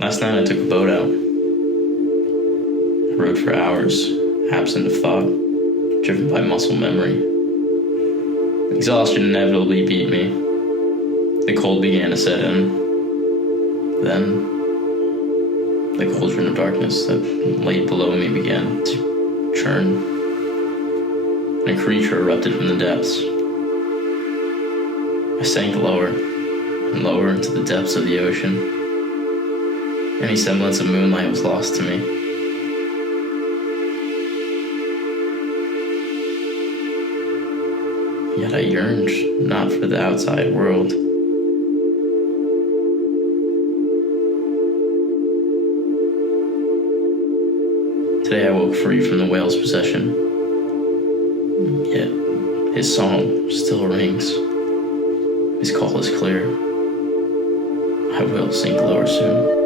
Last night I took a boat out. I rode for hours, absent of thought, driven by muscle memory. Exhaustion inevitably beat me. The cold began to set in. Then, the cauldron of darkness that lay below me began to churn, and a creature erupted from the depths. I sank lower and lower into the depths of the ocean. Any semblance of moonlight was lost to me. Yet I yearned not for the outside world. Today I woke free from the whale's possession. Yet his song still rings. His call is clear. I will sink lower soon.